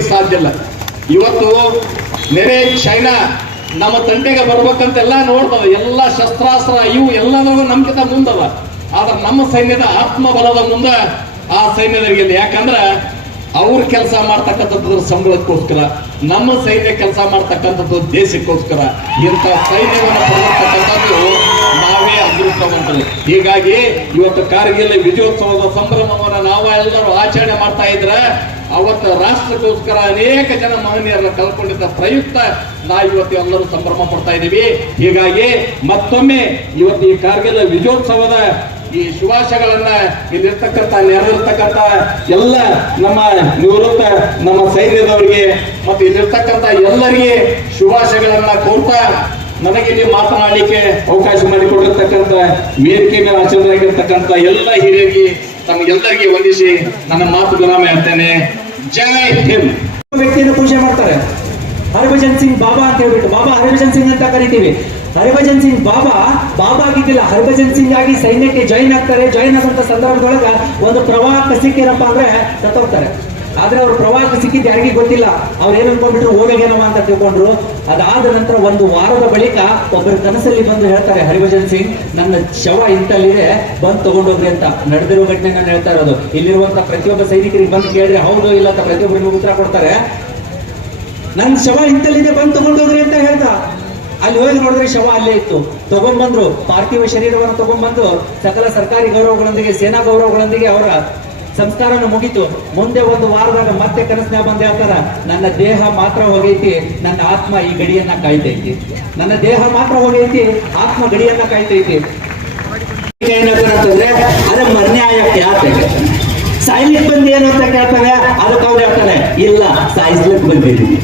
ಸಾಧ್ಯ ಇಲ್ಲ. ಇವತ್ತು ನೆರೆ ಚೈನಾ ನಮ್ಮ ತಂಟೆಗೆ ಬರ್ಬೇಕಂತೆಲ್ಲ ನೋಡ್ತಾವ ಎಲ್ಲ ಶಸ್ತ್ರಾಸ್ತ್ರ ಇವು ಎಲ್ಲದೂ ನಮ್ಗಿಂತ ಮುಂದವ. ಆದ್ರೆ ನಮ್ಮ ಸೈನ್ಯದ ಆತ್ಮಬಲದ ಮುಂದೆ ಆ ಸೈನ್ಯದರಿಗೆ ಯಾಕಂದ್ರ ಅವ್ರ ಕೆಲಸ ಮಾಡ್ತಕ್ಕಂಥದ್ದು ಸಂಬಳಕ್ಕೋಸ್ಕರ, ನಮ್ಮ ಸೈನ್ಯ ಕೆಲಸ ಮಾಡ್ತಕ್ಕಂಥದ್ದು ದೇಶಕ್ಕೋಸ್ಕರ ಇಂಥ ಸೈನ್ಯವನ್ನು ಪಡೆದಿರ್ತಕ್ಕಂಥದ್ದು ಹೀಗಾಗಿ ಇವತ್ತು ಕಾರ್ಗಿಲ್ ವಿಜಯೋತ್ಸವದ ಸಂಭ್ರಮವನ್ನು ನಾವು ಎಲ್ಲರೂ ಆಚರಣೆ ಮಾಡ್ತಾ ಇದ್ರೆ ಅವತ್ತು ರಾಷ್ಟ್ರಕ್ಕೋಸ್ಕರ ಅನೇಕ ಜನ ಮಹನೀಯರನ್ನ ಕಳ್ಕೊಂಡಿದ್ದ ಪ್ರಯುಕ್ತ ನಾವು ಇವತ್ತು ಎಲ್ಲರೂ ಸಂಭ್ರಮ ಪಡ್ತಾ ಇದ್ದೀವಿ ಹೀಗಾಗಿ ಮತ್ತೊಮ್ಮೆ ಇವತ್ತು ಈ ಕಾರ್ಗಿಲ್ ವಿಜಯೋತ್ಸವದ ಈ ಶುಭಾಶಯಗಳನ್ನ ಇಲ್ಲಿರ್ತಕ್ಕಂಥ ನೆರವಿರ್ತಕ್ಕಂಥ ಎಲ್ಲ ನಮ್ಮ ನಿವೃತ್ತ ನಮ್ಮ ಸೈನ್ಯದವರಿಗೆ ಮತ್ತು ಇಲ್ಲಿರ್ತಕ್ಕಂಥ ಎಲ್ಲರಿಗೆ ಶುಭಾಶಯಗಳನ್ನ ಕೋರ್ತಾ ನನಗೆ ಇಲ್ಲಿ ಮಾತನಾಡಲಿಕ್ಕೆ ಅವಕಾಶ ಮಾಡಿಕೊಟ್ಟಿರ್ತಕ್ಕಂಥ ವೇದಿಕೆ ಮೇಲೆ ಆಚರಣೆಯಾಗಿರ್ತಕ್ಕಂಥ ಎಲ್ಲ ಹಿರಿಯರಿಗೆ ತಮಗೆಲ್ಲರಿಗೆ ವಂದಿಸಿ ನನ್ನ ಮಾತು ವಿರಾಮ ಹೇಳ್ತೇನೆ ಜೈ ಹಿಂದ್. ವ್ಯಕ್ತಿಯನ್ನು ಪೂಜೆ ಮಾಡ್ತಾರೆ. ಹರಿಭಜನ್ ಸಿಂಗ್ ಬಾಬಾ ಅಂತ ಹೇಳ್ಬಿಟ್ಟು, ಬಾಬಾ ಹರಿಭಜನ್ ಸಿಂಗ್ ಅಂತ ಕರಿತೀವಿ. ಹರಿಭಜನ್ ಸಿಂಗ್ ಬಾಬಾ ಬಾಬಾ ಆಗಿದ್ದಿಲ್ಲ. ಹರಿಭಜನ್ ಸಿಂಗ್ ಆಗಿ ಸೈನ್ಯಕ್ಕೆ ಜಾಯಿನ್ ಆಗ್ತಾರೆ. ಜಾಯಿನ್ ಆದಂತ ಸಂದರ್ಭದೊಳಗ ಒಂದು ಪ್ರವಾಹ ಸಿಕ್ಕಿರಪ್ಪ ಅಂದ್ರೆ ಸತ್ತೋಗ್ತಾರೆ ಆದ್ರೆ ಅವ್ರ ಪ್ರವಾಸ ಸಿಕ್ಕಿದ್ದು ಯಾರಿಗೂ ಗೊತ್ತಿಲ್ಲ. ಅವ್ರು ಏನ್ ಅನ್ಕೊಂಡ್ಬಿಟ್ರು ಹೋಗೇನವ ಅಂತ ತಿಳ್ಕೊಂಡ್ರು. ಅದಾದ ನಂತರ ಒಂದು ವಾರದ ಬಳಿಕ ಒಬ್ಬರ ಕನಸಲ್ಲಿ ಬಂದು ಹೇಳ್ತಾರೆ, ಹರಿಭಜನ್ ಸಿಂಗ್, ನನ್ನ ಶವ ಇಂತಲ್ಲಿದೆ, ಬಂದು ತಗೊಂಡೋಗ್ರಿ ಅಂತ. ನಡೆದಿರೋ ಘಟನೆ ನಾನು ಹೇಳ್ತಾ ಇರೋದು. ಇಲ್ಲಿರುವಂತ ಪ್ರತಿಯೊಬ್ಬ ಸೈನಿಕರಿಗೆ ಬಂದು ಕೇಳಿದ್ರೆ, ಹೌದು ಇಲ್ಲ? ಅಂತ ಪ್ರತಿಯೊಬ್ಬರಿಗೂ ಉತ್ತರ ಕೊಡ್ತಾರೆ. ನನ್ನ ಶವ ಇಂತಲ್ಲಿದೆ, ಬಂದು ತಗೊಂಡೋಗ್ರಿ ಅಂತ ಹೇಳ್ತಾ. ಅಲ್ಲಿ ಹೋಗಿ ನೋಡಿದ್ರೆ ಶವ ಅಲ್ಲೇ ಇತ್ತು. ತಗೊಂಡ್ಬಂದ್ರು ಪಾರ್ಥಿವ ಶರೀರವನ್ನು ತಗೊಂಡ್ಬಂದು ಸಕಲ ಸರ್ಕಾರಿ ಗೌರವಗಳೊಂದಿಗೆ, ಸೇನಾ ಗೌರವಗಳೊಂದಿಗೆ ಅವರ ಸಂಸ್ಕಾರನ ಮುಗಿತು. ಮುಂದೆ ಒಂದು ವಾರದಾಗ ಮತ್ತೆ ಕನಸಿನ ಬಂದು ಹೇಳ್ತಾರ ನನ್ನ ದೇಹ ಮಾತ್ರ ಹೋಗೈತಿ, ನನ್ನ ಆತ್ಮ ಈ ಗಡಿಯನ್ನ ಕಾಯ್ತೈತಿ. ನನ್ನ ದೇಹ ಮಾತ್ರ ಹೋಗೈತಿ, ಆತ್ಮ ಗಡಿಯನ್ನ ಕಾಯ್ತೈತಿ. ಏನಂತಂದ್ರೆ ಅದು ಮನ್ಯಾಯ ಯಾಕೆ ಸಾಯ್ಲಿಕ್ಕೆ ಬಂದು ಏನು ಅಂತ ಕೇಳ್ತಾನೆ ಅದಕ್ಕೆ ಅವ್ರು ಹೇಳ್ತಾನೆ ಇಲ್ಲ ಸಾಯಿಸ್ಲಿಕ್ಕೆ ಬಂದಿದ್ದೀನಿ.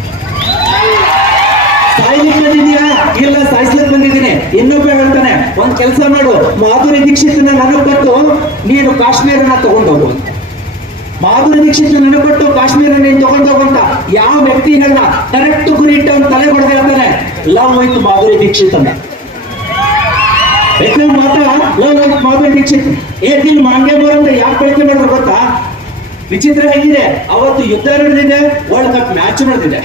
ಸಾಯ್ಲಿಕ್ಕೆ ಬಂದಿದ್ಯಾ ಇಲ್ಲ ಸಾಯಿಸ್ಲಿಕ್ಕೆ ಬಂದಿದ್ದೀನಿ. ಇನ್ನೊಬ್ಬ ಹೇಳ್ತಾನೆ ಒಂದ್ ಕೆಲಸ ಮಾಡು. ಮಾಧುರಿ ದೀಕ್ಷಿತನ ನನಗ್ ಕೊಟ್ಟು ನೀನು ಕಾಶ್ಮೀರನ ತಗೊಂಡೋಗು ಮಾಧುರಿ ದೀಕ್ಷಿತ್ ನೆನಪಟ್ಟು ಕಾಶ್ಮೀರ ನೀನು ತಗೊಂಡೋಗಂತ ಯಾವ ವ್ಯಕ್ತಿ ಹೇಳ ಕರೆಕ್ಟ್ ಗುರಿ ಇಟ್ಟ ತಲೆ ಕೊಡದೆ ಅಂತಾನೆ ಲವ್ ವಿತ್ ಮಾಧುರಿ ದೀಕ್ಷಿತ್ ಅಂತ. ಯಾಕಂದ್ರೆ ಮಾತ್ರ ಲವ್ ವಿತ್ ಮಾಧುರಿ ದೀಕ್ಷಿತ್ ಏ ದಿಲ್ ಮಾಂಗೆ ಅಂತ ಯಾಕೆ ಬಳಕೆ ಮಾಡಿದ್ರು ಗೊತ್ತಾ? ವಿಚಿತ್ರ ಹೇಗಿದೆ ಅವತ್ತು ಯುದ್ಧ ನಡೆದಿದೆ ವರ್ಲ್ಡ್ ಕಪ್ ಮ್ಯಾಚ್ ನಡೆದಿದೆ.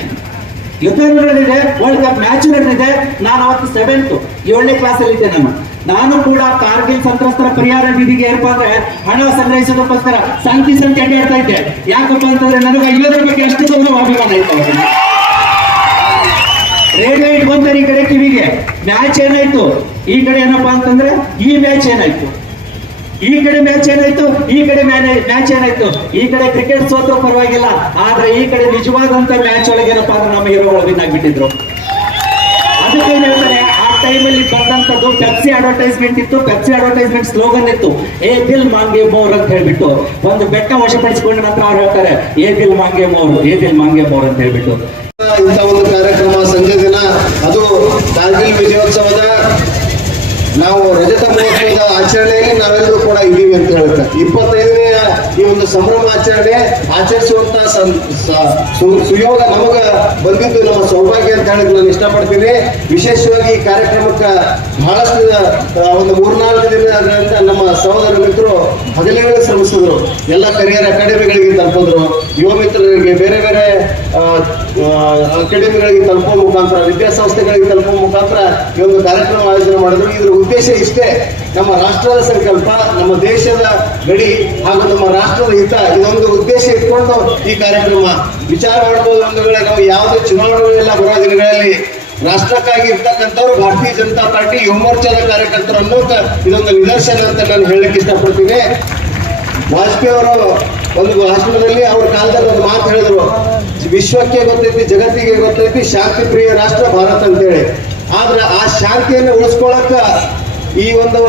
ಯುದ್ಧ ನಡೆದಿದೆ ವರ್ಲ್ಡ್ ಕಪ್ ಮ್ಯಾಚ್ ನಡೆದಿದೆ. ನಾನು ಅವತ್ತು ಸೆವೆಂತ್ ಏಳನೇ ಕ್ಲಾಸ್ ಅಲ್ಲಿ ಇದ್ದೆ ನಾನು. ನಾನು ಕೂಡ ಕಾರ್ಗಿಲ್ ಸಂತ್ರಸ್ತರ ಪರಿಹಾರ ನಿಧಿಗೆ ಏನಪ್ಪಾ ಅಂದ್ರೆ ಹಣ ಸಂಗ್ರಹಿಸೋದಕ್ಕೋಸ್ಕರ ಸಂಖ್ಯೆ ಸಂಖ್ಯೆ ಅಡ್ಡಾಡ್ತಾ ಇದ್ದೆ. ಯಾಕಪ್ಪ ಅಂತಂದ್ರೆ ನನಗೆ ಇಲ್ಲದ್ರ ಬಗ್ಗೆ ಅಷ್ಟು ಗೌರವ ಅಭಿಮಾನ. ರೇಡಿಯೋ ಈ ಕಡೆ ಕಿವಿಗೆ. ಮ್ಯಾಚ್ ಏನಾಯ್ತು? ಈ ಕಡೆ ಏನಪ್ಪಾ ಅಂತಂದ್ರೆ ಈ ಮ್ಯಾಚ್ ಏನಾಯ್ತು? ಈ ಕಡೆ ಮ್ಯಾಚ್ ಏನಾಯ್ತು? ಈ ಕಡೆ ಮ್ಯಾಚ್ ಏನಾಯ್ತು? ಈ ಕಡೆ ಕ್ರಿಕೆಟ್ ಸೋತೋ ಪರವಾಗಿಲ್ಲ. ಆದ್ರೆ ಈ ಕಡೆ ನಿಜವಾದಂತ ಮ್ಯಾಚ್ ಒಳಗೆ ಏನಪ್ಪಾ ಅಂದ್ರೆ ನಮ್ಮ ಹೀರೋಗಳು ವಿನ್ ಆಗ್ಬಿಟ್ಟಿದ್ರು. ಅದಕ್ಕೆ ಟೈಮಲ್ಲಿ ಬಂದಂತದ್ದು ಪೆಪ್ಸಿ ಅಡ್ವರ್ಟೈಸ್ಮೆಂಟ್ ಇತ್ತು. ಪೆಪ್ಸಿ ಅಡ್ವರ್ಟೈಸ್ಮೆಂಟ್ ಸ್ಲೋಗನ್ ಇತ್ತು. ಏ ದಿಲ್ ಮಾಂಗೆ ಮೋರ್ ಅಂತ ಹೇಳ್ಬಿಟ್ಟು ಒಂದು ಬೆಟ್ಟ ವಶಪಡಿಸಿಕೊಂಡ ನಂತರ ಅವ್ರು ಹೇಳ್ತಾರೆ, ಏ ದಿಲ್ ಮಾಂಗೆ ಮೋರ್, ಏ ದಿಲ್ ಮಾಂಗೆ ಮೋರ್ ಅಂತ ಹೇಳ್ಬಿಟ್ಟು. ಇಂಥ ಒಂದು ಕಾರ್ಯಕ್ರಮ ಸಂಜೆ ದಿನ, ಅದು ಕಾರ್ಗಿಲ್ ವಿಜಯೋತ್ಸವದ ನಾವು ರಜತ ಮಹೋತ್ಸವದ ಆಚರಣೆಯಲ್ಲಿ ನಾವೆಲ್ಲರೂ ಕೂಡ ಇದ್ದೀವಿ ಅಂತ ಹೇಳುತ್ತೆ. ಇಪ್ಪತ್ತೈದನೇ ಈ ಒಂದು ಸಂಭ್ರಮ ಆಚರಣೆ ಆಚರಿಸುವಂತ ಸುಯೋಗ ನಮಗ ಬಂದಿದ್ದು ನಮ್ಮ ಸೌಭಾಗ್ಯ ಅಂತ ಹೇಳಿದ್ರೆ ನಾನು ಇಷ್ಟಪಡ್ತೀನಿ. ವಿಶೇಷವಾಗಿ ಈ ಕಾರ್ಯಕ್ರಮಕ್ಕೆ ಬಹಳಷ್ಟು ಒಂದು ಮೂರ್ನಾಲ್ಕು ದಿನಗಳಿಂದ ನಮ್ಮ ಸಹೋದರ ಮಿತ್ರರು ಹಗಲಿರುಳು ಶ್ರಮಿಸಿದ್ರು. ಎಲ್ಲ ಕರಿಯರ್ ಅಕಾಡೆಮಿಗಳಿಗೆ ತಲುಪಿದ್ರು. ಯುವ ಮಿತ್ರರಿಗೆ, ಬೇರೆ ಬೇರೆ ಅಕಾಡೆಮಿಗಳಿಗೆ ತಲುಪುವ ಮುಖಾಂತರ, ವಿದ್ಯಾಸಂಸ್ಥೆಗಳಿಗೆ ತಲುಪುವ ಮುಖಾಂತರ ಈ ಒಂದು ಕಾರ್ಯಕ್ರಮ ಆಯೋಜನೆ ಮಾಡಿದ್ರು. ಇದ್ರ ಉದ್ದೇಶ ಇಷ್ಟೇ. ನಮ್ಮ ರಾಷ್ಟ್ರದ ಸಂಕಲ್ಪ, ನಮ್ಮ ದೇಶದ ಗಡಿ ಹಾಗೂ ನಮ್ಮ ರಾಷ್ಟ್ರದ ಹಿತ, ಇದೊಂದು ಉದ್ದೇಶ ಇಟ್ಕೊಂಡು ಈ ಕಾರ್ಯಕ್ರಮ. ವಿಚಾರ ಮಾಡಬಹುದು ಒಂದು ನಾವು ಯಾವುದೇ ಚುನಾವಣೆಗಳೆಲ್ಲ ಬರೋ ದಿನಗಳಲ್ಲಿ. ರಾಷ್ಟ್ರಕ್ಕಾಗಿ ಇರ್ತಕ್ಕಂಥವ್ರು ಭಾರತೀಯ ಜನತಾ ಪಾರ್ಟಿ ಯುವ ಮೋರ್ಚಾದ ಕಾರ್ಯಕರ್ತರು ಇದೊಂದು ನಿದರ್ಶನ ಅಂತ ನಾನು ಹೇಳಕ್ಕೆ ಇಷ್ಟಪಡ್ತೀನಿ. ವಾಜಪೇಯಿ ಅವರು ಒಂದು ಭಾಷಣದಲ್ಲಿ ಅವ್ರ ಕಾಲದಲ್ಲಿ ಒಂದು ಮಾತು ಹೇಳಿದ್ರು. ವಿಶ್ವಕ್ಕೆ ಗೊತ್ತೈತಿ, ಜಗತ್ತಿಗೆ ಗೊತ್ತೈತಿ ಶಾಂತಿ ಪ್ರಿಯ ರಾಷ್ಟ್ರ ಭಾರತ ಅಂತೇಳಿ. ಆದ್ರೆ ಆ ಶಾಂತಿಯನ್ನು ಉಳಿಸ್ಕೊಳಕ ಈ ಒಂದು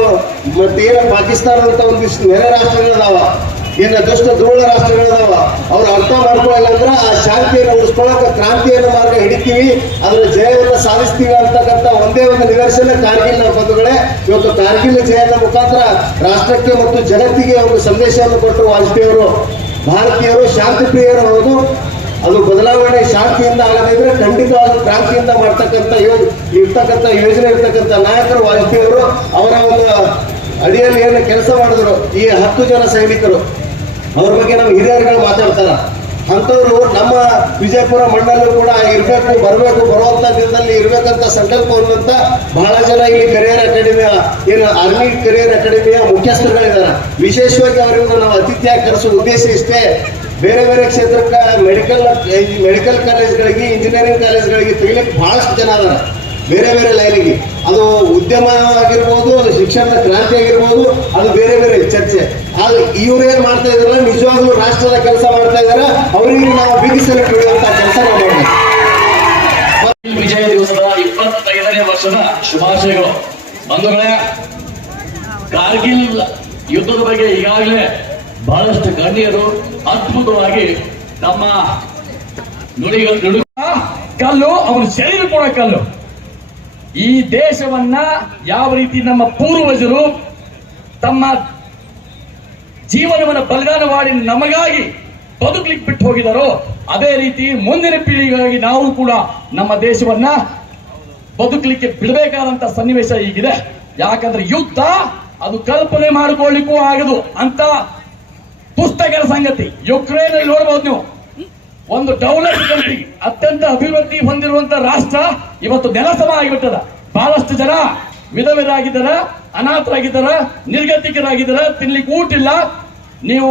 ಮತ್ತೇನ ಪಾಕಿಸ್ತಾನ ಅಂತ ಒಂದಿಷ್ಟು ನೆರೆ ರಾಷ್ಟ್ರಗಳದಾವ, ಏನ ದುಷ್ಟ ದ್ರೋಳ ರಾಷ್ಟ್ರಗಳದಾವ, ಅವ್ರು ಅರ್ಥ ಮಾಡ್ಕೊಳ್ಳಲ್ಲ ಅಂದ್ರೆ ಆ ಶಾಂತಿಯನ್ನು ಉಳಿಸ್ಕೊಳಕ ಕ್ರಾಂತಿಯನ್ನು ಮಾರ್ಗ ಹಿಡಿತೀವಿ, ಅದರ ಜಯವನ್ನು ಸಾಧಿಸ್ತೀವಿ ಅಂತಕ್ಕಂಥ ಒಂದೇ ಒಂದು ನಿದರ್ಶನ ಕಾರ್ಗಿಲ್ ಬಂಧುಗಳೇ, ಇವತ್ತು ಕಾರ್ಗಿಲ್ ಜಯದ ಮುಖಾಂತರ ರಾಷ್ಟ್ರಕ್ಕೆ ಮತ್ತು ಜಗತ್ತಿಗೆ ಒಂದು ಸಂದೇಶವನ್ನು ಕೊಟ್ಟರು ವಾಜಪೇಯಿ ಅವರು. ಭಾರತೀಯರು ಶಾಂತಿ ಪ್ರಿಯರು ಹೌದು ಅದು ಬದಲಾವಣೆ ಶಾಂತಿಯಿಂದ ಆಗದಿದ್ರೆ ಅದು ಕ್ರಾಂತಿಯಿಂದ ಮಾಡ್ತಕ್ಕಂಥ ಯೋಜ ಇರ್ತಕ್ಕಂಥ ಯೋಜನೆ ಇರ್ತಕ್ಕಂಥ ನಾಯಕರು ವಾಜಪೇಯಿ ಅವರು ಅವರ ಒಂದು ಅಡಿಯಲ್ಲಿ ಏನು ಕೆಲಸ ಮಾಡಿದ್ರು, ಈ ಹತ್ತು ಜನ ಸೈನಿಕರು, ಅವ್ರ ಬಗ್ಗೆ ನಮ್ಮ ಹಿರಿಯರುಗಳು ಮಾತಾಡ್ತಾರ. ಅಂಥವ್ರು ನಮ್ಮ ವಿಜಯಪುರ ಮಂಡಲ ಕೂಡ ಇರಬೇಕು, ಬರಬೇಕು ಬರುವಂತ ದಿನದಲ್ಲಿ ಇರಬೇಕಂತ ಸಂಕಲ್ಪ ಹೊಂದಂತ ಬಹಳ ಜನ ಇಲ್ಲಿ ಕರಿಯರ್ ಅಕಾಡೆಮಿಯ, ಏನು ಆರ್ಮಿ ಕರಿಯರ್ ಅಕಾಡೆಮಿಯ ಮುಖ್ಯಸ್ಥರುಗಳಿದ್ದಾರೆ. ವಿಶೇಷವಾಗಿ ಅವರಿಂದ ನಾವು ಅತಿಥಿಯಾಗಿ ಕರೆಸೋ ಉದ್ದೇಶ ಇಷ್ಟೇ. ಬೇರೆ ಬೇರೆ ಕ್ಷೇತ್ರಕ್ಕೆ ಮೆಡಿಕಲ್ ಮೆಡಿಕಲ್ ಕಾಲೇಜ್ಗಳಿಗೆ ಇಂಜಿನಿಯರಿಂಗ್ ಕಾಲೇಜ್ಗಳಿಗೆ ತೆಗಿಲಿಕ್ಕೆ ಬಹಳಷ್ಟು ಜನ ಅದಾರ. ಬೇರೆ ಬೇರೆ ಲೈನಿಗೆ ಅದು ಉದ್ಯಮ ಆಗಿರ್ಬೋದು ಅದು ಶಿಕ್ಷಣದ ಕ್ರಾಂತಿ ಆಗಿರ್ಬೋದು, ಅದು ಬೇರೆ ಬೇರೆ ಚರ್ಚೆ. ಆದ್ರೆ ಏನ್ ಮಾಡ್ತಾ ಇದ್ರಲ್ಲ ನಿಜವಾಗ್ಲೂ ರಾಷ್ಟ್ರದ ಕೆಲಸ ಮಾಡ್ತಾ ಇದಾರ ಅವರಿಗೆ ನಾವು ಬಿಗಿಸಲು ಬಿಡುವಂತ ಕೆಲಸ ಮಾಡೋಣ ವಿಜಯ ದಿವಸದ ಇಪ್ಪತ್ತೈದನೇ ವರ್ಷದ ಶುಭಾಶಯಗಳು. ಬಂಧುಗಳೇ, ಕಾರ್ಗಿಲ್ ಯುದ್ಧದ ಬಗ್ಗೆ ಈಗಾಗಲೇ ಬಹಳಷ್ಟು ಗಣ್ಯರು ಅದ್ಭುತವಾಗಿ ನಮ್ಮ ನುಡಿಗಳು ನುಡಿ ಕಲ್ಲು ಅವನ ಶರೀರ ಕೂಡ ಕಲ್ಲು. ಈ ದೇಶವನ್ನ ಯಾವ ರೀತಿ ನಮ್ಮ ಪೂರ್ವಜರು ತಮ್ಮ ಜೀವನವನ್ನು ಬಲಿದಾನ ಮಾಡಿ ನಮಗಾಗಿ ಬದುಕಲಿಕ್ಕೆ ಬಿಟ್ಟು ಹೋಗಿದಾರೋ, ಅದೇ ರೀತಿ ಮುಂದಿನ ಪೀಳಿಗೆಗಾಗಿ ನಾವು ಕೂಡ ನಮ್ಮ ದೇಶವನ್ನ ಬದುಕಲಿಕ್ಕೆ ಬಿಡಬೇಕಾದಂತ ಸನ್ನಿವೇಶ ಈಗಿದೆ. ಯಾಕಂದ್ರೆ ಯುದ್ಧ, ಅದು ಕಲ್ಪನೆ ಮಾಡಿಕೊಳ್ಳಿಕ್ಕೂ ಆಗದು ಅಂತ ಪುಸ್ತಕದ ಸಂಗತಿ. ಯುಕ್ರೇನ್ ಅಲ್ಲಿ ನೋಡಬಹುದು ನೀವು. ಒಂದು ಡೆವಲಪ್ ಕಂಟ್ರಿ, ಅತ್ಯಂತ ಅಭಿವೃದ್ಧಿ ಹೊಂದಿರುವಂತ ರಾಷ್ಟ್ರ ಇವತ್ತು ನೆಲಸಮ ಆಗಿಬಿಟ್ಟದ. ಬಹಳಷ್ಟು ಜನ ವಿಧವಿರಾಗಿದ್ದಾರ, ಅನಾಥರಾಗಿದ್ದಾರ, ನಿರ್ಗತಿಕರಾಗಿದ್ದಾರ, ತಿನ್ಲಿಕ್ಕೆ ಊಟ ಇಲ್ಲ ನೀವು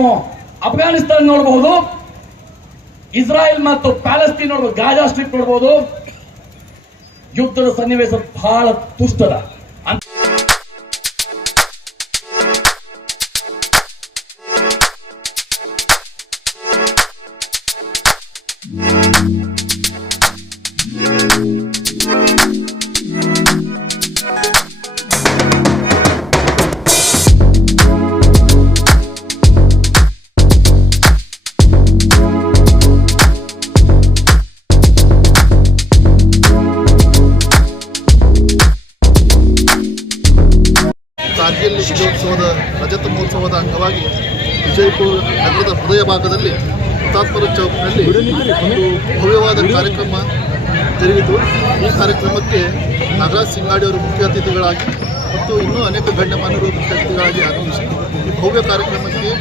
ಅಫ್ಘಾನಿಸ್ತಾನ್ ನೋಡಬಹುದು ಇಸ್ರಾಯೇಲ್ ಮತ್ತು ಪ್ಯಾಲೆಸ್ತೀನ್ ನೋಡಬಹುದು ಗಾಜಾ ಸ್ಟ್ರಿಪ್ ನೋಡಬಹುದು ಯುದ್ಧದ ಸನ್ನಿವೇಶ ಬಹಳ ತುಷ್ಟದ. ವಿಜಯೋತ್ಸವದ ರಜತ ಮಹೋತ್ಸವದ ಅಂಗವಾಗಿ ವಿಜಯಪುರ ನಗರದ ಹೃದಯ ಭಾಗದಲ್ಲಿ ಹುತಾತ್ಮರ ಚೌಕ್ನಲ್ಲಿ ಒಂದು ಭವ್ಯವಾದ ಕಾರ್ಯಕ್ರಮ ಜರುಗಿತು. ಈ ಕಾರ್ಯಕ್ರಮಕ್ಕೆ ನಾಗರಾಜ್ ಸಿಂಗಾಡಿ ಅವರು ಮುಖ್ಯ ಅತಿಥಿಗಳಾಗಿ ಮತ್ತು ಇನ್ನೂ ಅನೇಕ ಗಣ್ಯಮಾನ್ಯರು ಮುಖ್ಯ ಅತಿಥಿಗಳಾಗಿ ಆಗಮಿಸಿ ಈ ಭವ್ಯ ಕಾರ್ಯಕ್ರಮಕ್ಕೆ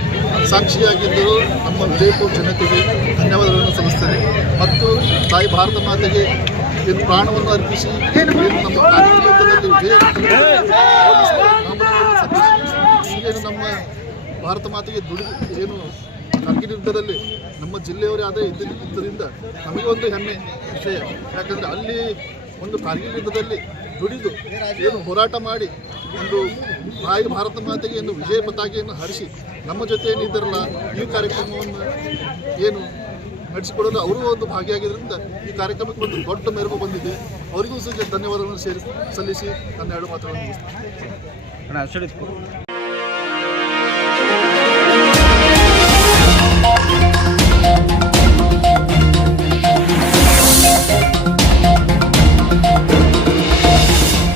ಸಾಕ್ಷಿಯಾಗಿದ್ದರು ನಮ್ಮ ವಿಜಯಪುರ ಜನತೆಗೆ ಧನ್ಯವಾದಗಳನ್ನು ಸಲ್ಲಿಸ್ತೇನೆ. ಮತ್ತು ತಾಯಿ ಭಾರತ ಮಾತೆಗೆ ಪ್ರಾಣವನ್ನು ಅರ್ಪಿಸಿ ನಮ್ಮ ಕಾರ್ಯಕ್ರಮದಲ್ಲಿ ವಿಜಯ ನಮ್ಮ ಭಾರತ ಮಾತೆಗೆ ದುಡಿ ಏನು ಕಾರ್ಗಿಲ್ ಯುದ್ಧದಲ್ಲಿ ನಮ್ಮ ಜಿಲ್ಲೆಯವರೇ ಆದ ಇದ್ದಿದ್ದರಿಂದ ನಮಗೆ ಒಂದು ಹೆಮ್ಮೆ, ವಿಷಯ. ಯಾಕಂದರೆ ಅಲ್ಲಿ ಒಂದು ಕಾರ್ಗಿಲ್ ಯುದ್ಧದಲ್ಲಿ ದುಡಿದು ಏನು ಹೋರಾಟ ಮಾಡಿ ಒಂದು ತಾಯಿ ಭಾರತ ಮಾತೆಗೆ ಒಂದು ವಿಜಯ ಪತಾಕೆಯನ್ನು ಹರಿಸಿ ನಮ್ಮ ಜೊತೆ ಏನಿದ್ದಾರಲ್ಲ, ಈ ಕಾರ್ಯಕ್ರಮವನ್ನು ಏನು ನಡೆಸಿಕೊಡಲು ಅವರು ಒಂದು ಭಾಗಿಯಾಗಿದ್ದರಿಂದ ಈ ಕಾರ್ಯಕ್ರಮಕ್ಕೆ ಒಂದು ದೊಡ್ಡ ಮೆರುಗು ಬಂದಿದೆ. ಅವರಿಗೂ ಸಹ ಧನ್ಯವಾದಗಳನ್ನು ಸೇರಿ ಸಲ್ಲಿಸಿ ನನ್ನ ಎರಡು ಮಾತುಗಳನ್ನು